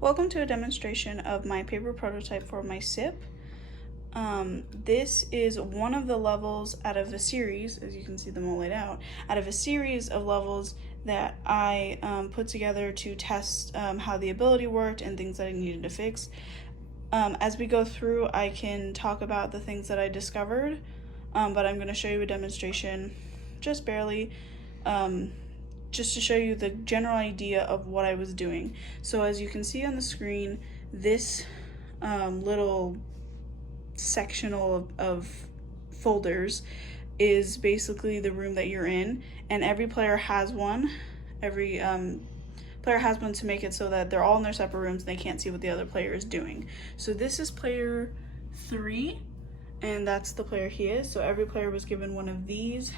Welcome to a demonstration of my paper prototype for my SIP. This is one of the levels out of a series, as you can see them all laid out, out of a series of levels that I put together to test how the ability worked and things that I needed to fix. As we go through, I can talk about the things that I discovered, but I'm going to show you a demonstration, just barely, just to show you the general idea of what I was doing. So as you can see on the screen, this little sectional of folders is basically the room that you're in, and every player has one. Every player has one to make it so that they're all in their separate rooms and they can't see what the other player is doing. So this is player 3, and that's the player he is. So every player was given one of these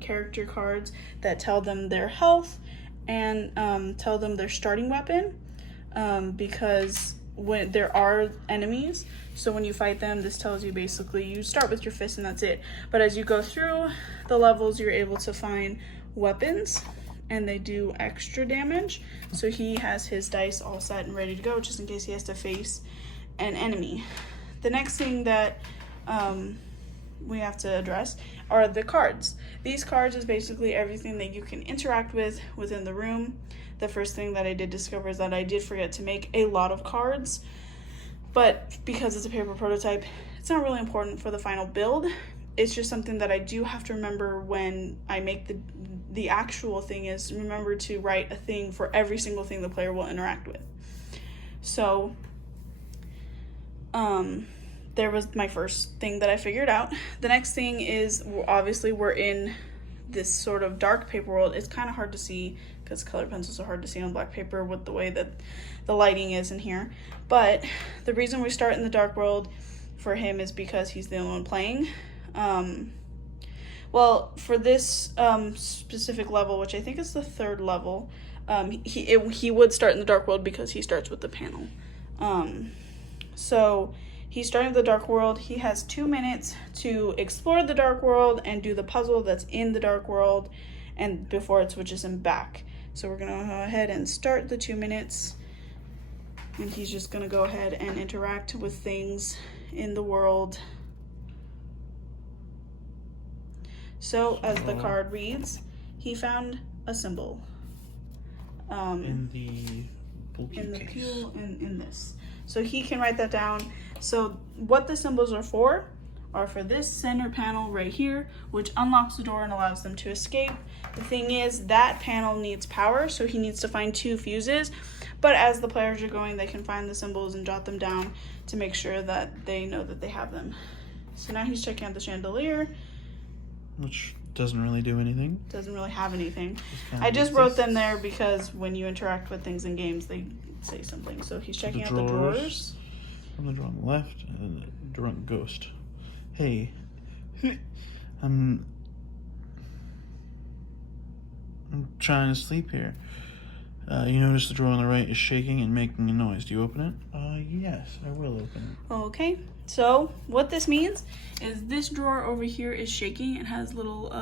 character cards that tell them their health and tell them their starting weapon, because when there are enemies, so when you fight them, this tells you basically you start with your fist and that's it. But as you go through the levels, you're able to find weapons and they do extra damage. So he has his dice all set and ready to go just in case he has to face an enemy. The next thing that we have to address are the cards. These cards is basically everything that you can interact with within the room. The first thing that I did discover is that I did forget to make a lot of cards, but because it's a paper prototype, it's not really important for the final build. It's just something that I do have to remember when I make the actual thing, is remember to write a thing for every single thing the player will interact with. So there was my first thing that I figured out. The next thing is, obviously we're in this sort of dark paper world. It's kind of hard to see because colored pencils are hard to see on black paper with the way that the lighting is in here. But the reason we start in the dark world for him is because he's the only one playing. Well, for this specific level, which I think is the 3rd level, he would start in the dark world because he starts with the panel. So he's starting with the dark world. He has 2 minutes to explore the dark world and do the puzzle that's in the dark world, and before it switches him back. So we're gonna go ahead and start the 2 minutes, and he's just gonna go ahead and interact with things in the world. So as the card reads, he found a symbol in the pew in this. So he can write that down. So what the symbols are for this center panel right here, which unlocks the door and allows them to escape. The thing is, that panel needs power, so he needs to find 2 fuses. But as the players are going, they can find the symbols and jot them down to make sure that they know that they have them. So now he's checking out the chandelier, which doesn't really do anything. Doesn't really have anything. I just wrote them there because when you interact with things in games, they say something. So he's checking out the drawers. From the drawer on the left, and the drunk ghost. Hey, I'm trying to sleep here. You notice the drawer on the right is shaking and making a noise. Do you open it? Yes, I will open it. Okay, so what this means is this drawer over here is shaking. It has little,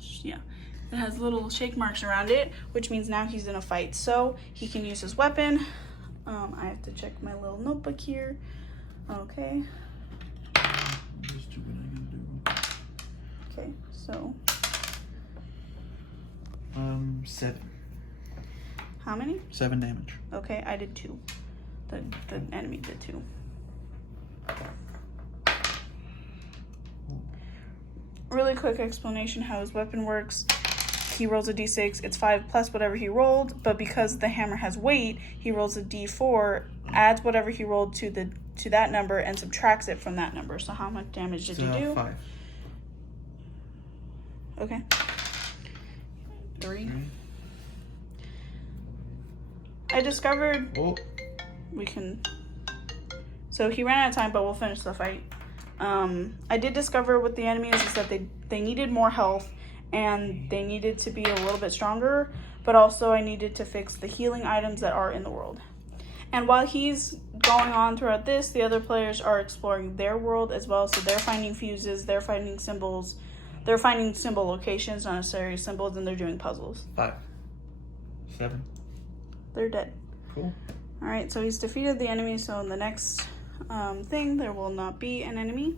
it has little shake marks around it, which means now he's in a fight. So he can use his weapon. I have to check my little notebook here. Okay. Just do what I can do. Okay, so. 7. How many? 7 damage. Okay, I did 2. The enemy did 2. Really quick explanation how his weapon works. He rolls a d6, it's 5 plus whatever he rolled, but because the hammer has weight, he rolls a d4, adds whatever he rolled to that number, and subtracts it from that number. So how much damage did you do? 5. Okay. 3. I discovered we can. So he ran out of time, but we'll finish the fight. I did discover with the enemies is that they needed more health and they needed to be a little bit stronger, but also I needed to fix the healing items that are in the world. And while he's going on throughout this, the other players are exploring their world as well. So they're finding fuses, they're finding symbols, they're finding symbol locations, not necessarily symbols, and they're doing puzzles. 5. 7. They're dead. Cool. All right, so he's defeated the enemy, so in the next thing, there will not be an enemy.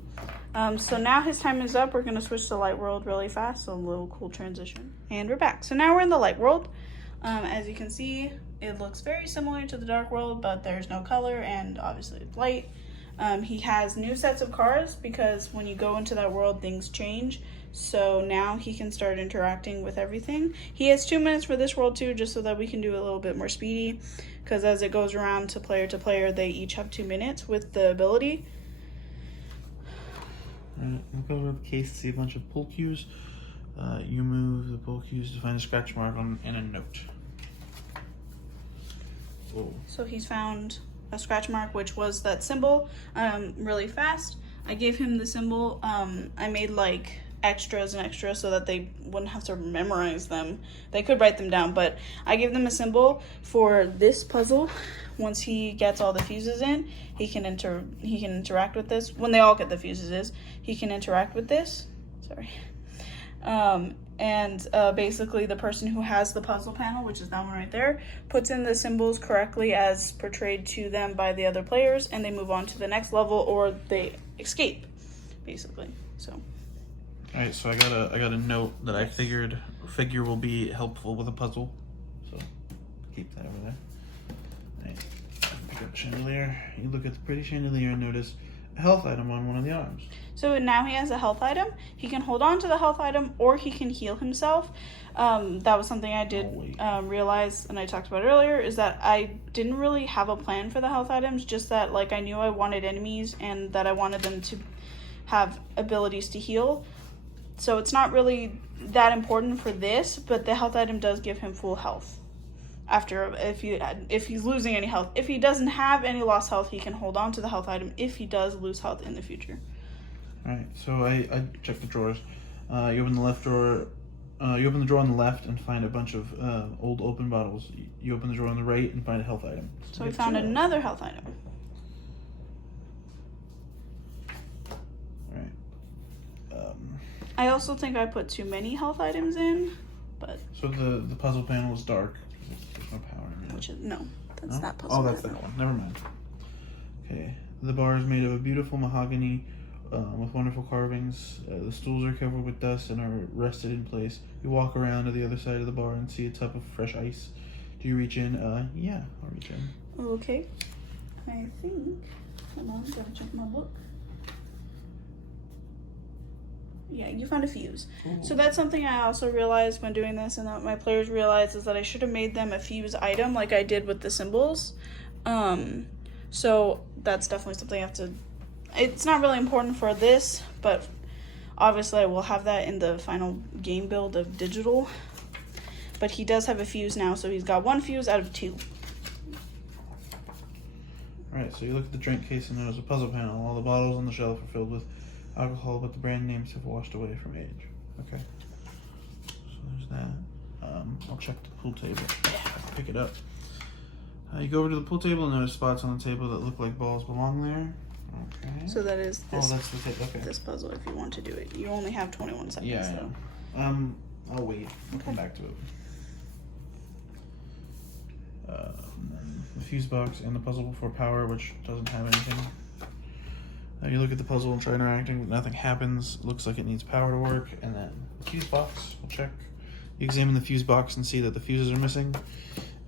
So now his time is up. We're going to switch to light world really fast, so a little cool transition. And we're back. So now we're in the light world. As you can see, it looks very similar to the dark world, but there's no color, and obviously it's light. He has new sets of cards because when you go into that world, things change. So now he can start interacting with everything. He has 2 minutes for this world too, just so that we can do it a little bit more speedy. Because as it goes around to player, they each have 2 minutes with the ability. Alright, we'll go over the case to see a bunch of pull cues. You move the pull cues to find a scratch mark and a note. Oh. So he's found a scratch mark, which was that symbol, really fast. I gave him the symbol. I made like extras and extras so that they wouldn't have to memorize them. They could write them down, but I gave them a symbol for this puzzle. Once he gets all the fuses in, he can interact with this. When they all get the fuses, he can interact with this. Sorry. Basically the person who has the puzzle panel, which is that one right there, puts in the symbols correctly as portrayed to them by the other players, and they move on to the next level or they escape, basically. So. All right, so I got a note that I figure will be helpful with a puzzle. So keep that over there. All right, pick up chandelier. You look at the pretty chandelier and notice a health item on one of the arms. So now he has a health item. He can hold on to the health item or he can heal himself. That was something I did realize, and I talked about earlier, is that I didn't really have a plan for the health items, just that like I knew I wanted enemies and that I wanted them to have abilities to heal. So it's not really that important for this, but the health item does give him full health. If he's losing any health. If he doesn't have any lost health, he can hold on to the health item if he does lose health in the future. Alright, so I checked the drawers. You open the left drawer. You open the drawer on the left and find a bunch of old open bottles. You open the drawer on the right and find a health item. So we found another health item. Alright. I also think I put too many health items in, but... So the puzzle panel is dark. There's no power in it. Which is, no, that's No? that puzzle. Oh, that's that one. Never mind. Okay. The bar is made of a beautiful mahogany with wonderful carvings. The stools are covered with dust and are rested in place. You walk around to the other side of the bar and see a tub of fresh ice. Do you reach in? Yeah, I'll reach in. Okay. I think... Hold on, gotta check my book. Yeah, you found a fuse. Ooh. So that's something I also realized when doing this, and that my players realized, is that I should have made them a fuse item like I did with the symbols. So that's definitely something I have to... It's not really important for this, but obviously I will have that in the final game build of digital. But he does have a fuse now, so he's got 1 fuse out of 2. Alright, so you look at the drink case and there's a puzzle panel. All the bottles on the shelf are filled with alcohol, but the brand names have washed away from age. Okay. So there's that. I'll check the pool table. Pick it up. You go over to the pool table and notice spots on the table that look like balls belong there. Okay. So that is this, that's the table. Okay. this puzzle if you want to do it. You only have 21 seconds though. I'll wait. I'll come back to it. And then the fuse box and the puzzle before power, which doesn't have anything. You look at the puzzle and try interacting, but nothing happens. It looks like it needs power to work. And then the fuse box, we'll check. You examine the fuse box and see that the fuses are missing.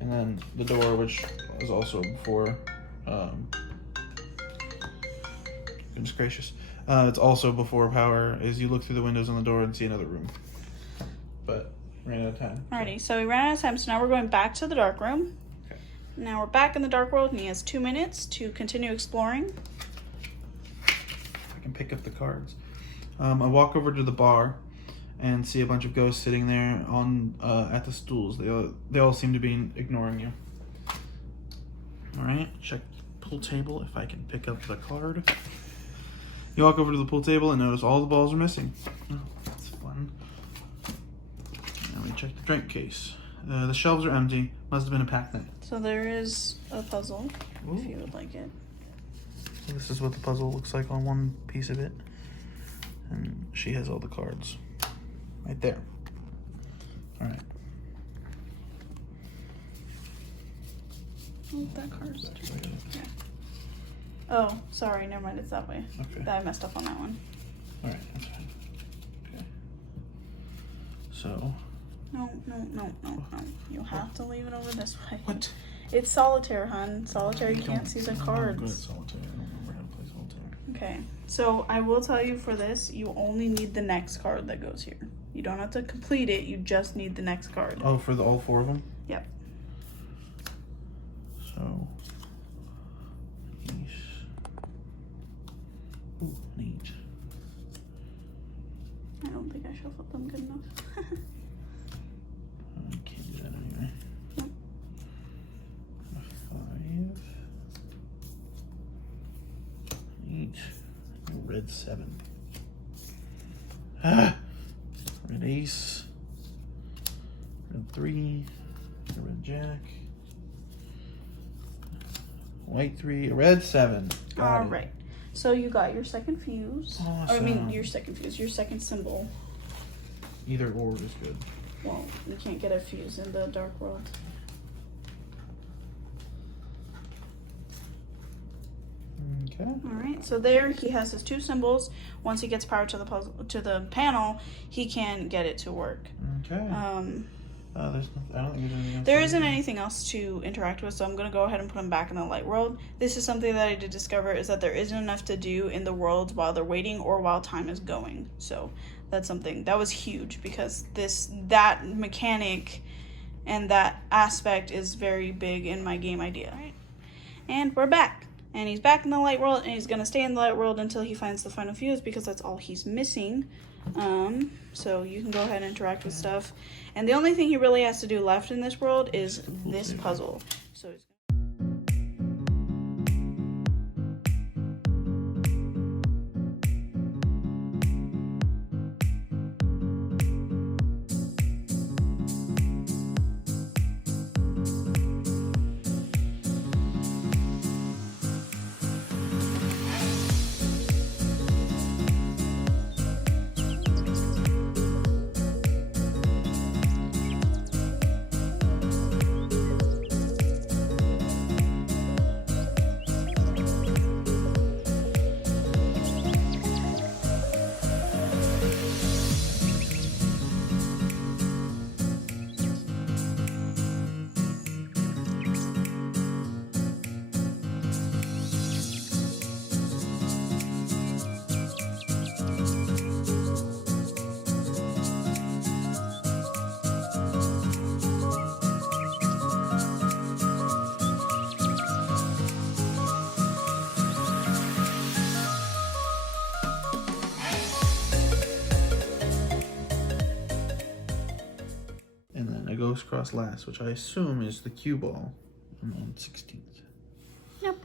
And then the door, which was also before. Goodness gracious. It's also before power, as you look through the windows on the door and see another room. But ran out of time. Alrighty, so we ran out of time, so now we're going back to the dark room. Okay. Now we're back in the dark world, and he has 2 minutes to continue exploring. I can pick up the cards. I walk over to the bar and see a bunch of ghosts sitting there on at the stools. They all seem to be ignoring you. Alright, check the pool table if I can pick up the card. You walk over to the pool table and notice all the balls are missing. Oh, that's fun. Now we check the drink case. The shelves are empty. Must have been a packed night. So there is a puzzle, Ooh. if you would like it. So this is what the puzzle looks like on one piece of it. And she has all the cards. Right there. Alright. Oh, that card's That's right. yeah. Oh, sorry, never mind, it's that way. Okay. I messed up on that one. Alright, that's fine. Okay. So. No. You have to leave it over this way. What? It's solitaire, hun. Solitaire, you I can't don't- see the I'm not cards. good at solitaire. I don't remember how to play solitaire. Okay, so I will tell you for this, you only need the next card that goes here. You don't have to complete it, you just need the next card. Oh, for all 4 of them? Yep. So. These. Ooh, neat. I don't think I shuffled them good enough. I can't do that anyway. Nope. A 5. Neat. A red 7. Ah! Red ace. Red 3. A red jack. White 3. A red 7. Got it. Alright. So you got your second fuse. Or, I mean, Awesome. your second fuse, your second symbol. Either or is good. Well, you can't get a fuse in the dark world. Okay. Alright, so there he has his 2 symbols. Once he gets power to the puzzle to the panel, he can get it to work. Okay. There's nothing, I don't think there's anything else. There to isn't do. anything else to interact with, so I'm gonna go ahead and put him back in the light world. This is something that I did discover, is that there isn't enough to do in the worlds while they're waiting or while time is going. So that's something that was huge, because that mechanic and that aspect is very big in my game idea. And we're back. And he's back in the light world, and he's gonna stay in the light world until he finds the final fuse, because that's all he's missing. So you can go ahead and interact with stuff. And the only thing he really has to do left in this world is this puzzle. So he's And then a ghost cross last, which I assume is the cue ball on 16th. Yep.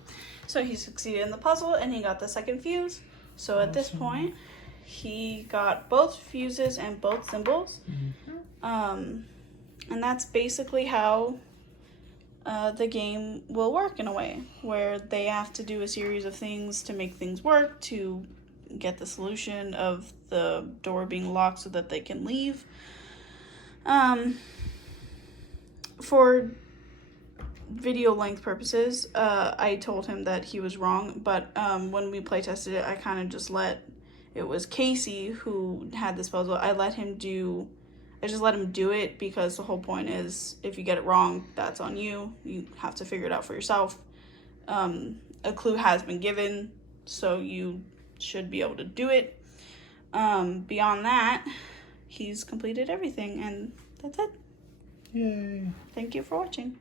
So he succeeded in the puzzle, and he got the second fuse. So at this Awesome. point, he got both fuses and both symbols. And that's basically how the game will work, in a way, where they have to do a series of things to make things work, to get the solution of the door being locked so that they can leave. For video length purposes, I told him that he was wrong, but when we play tested it, I kind of just it was Casey who had this puzzle. I just let him do it, because the whole point is, if you get it wrong, that's on you. You have to figure it out for yourself. A clue has been given, so you should be able to do it. Beyond that, he's completed everything, and that's it. Yay. Thank you for watching.